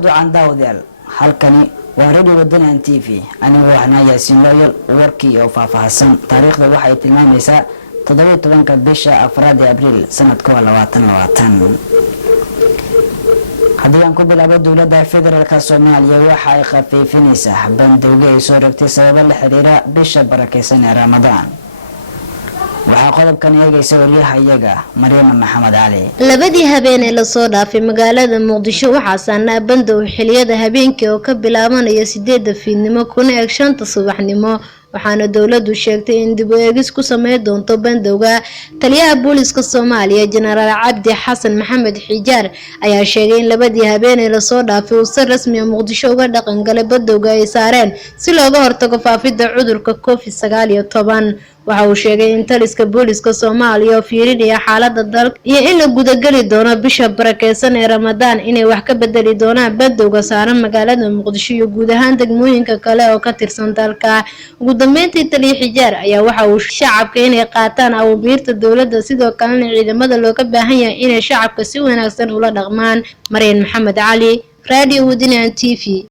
nabad wacan daawadayaal halkani waa radio Wadani TV anigu waxaan Yaasiin Looyal warkii oo faahfaahsan taariikhda waxay tilmaamaysaa 17 bisha Abriil sanadka 2020 haddii aan ku bilaabo dawladda federaalka Soomaaliya waxa ay khafiifinaysaa bandowga ay soo rogtay sabab la xiriira bisha barakeysan ee Ramadaan waxa qodobkan eegaysa wariyahayaga Maryam Maxamed Ali labadii habeen ee la soo dhaafay magaalada Muqdisho waxa saanaa bandow xiliyada habeenkii oo ka bilaabanaya 8 fiidnimo kuna eg 5 subaxnimo waxaana dawladdu sheegtay in dib u eegis ku sameyn doonto bandowga taliyaha booliska Soomaaliya General Cabdi Xasan Maxamed Xijaar ayaa sheegay in labadii habeen ee la soo dhaafay uu si rasmi ah Muqdisho uga dhaqan galay bandowga ay saareen si looga hortago faafidda cudurka COVID-19 waxa uu sheegay in taliska booliska Soomaaliya oo fiirinaya xaaladda dalka iyo in la gudagali doono bisha barakeysan ee Ramadaan inay wax ka bedeli doonaan bandowga saaran magaalada Muqdisho iyo guud ahaan degmooyinka kale oo ka tirsan dalka ugu dambeyntii taliya Xijaar ayaa waxa uu shacabka inay qaataan awaamirta dawladda sidoo kalena ciidamada looga baahan yahay inay shacabka si wanaagsan ula dhaqmaan Maryam Maxamed Ali Radio Wadani TV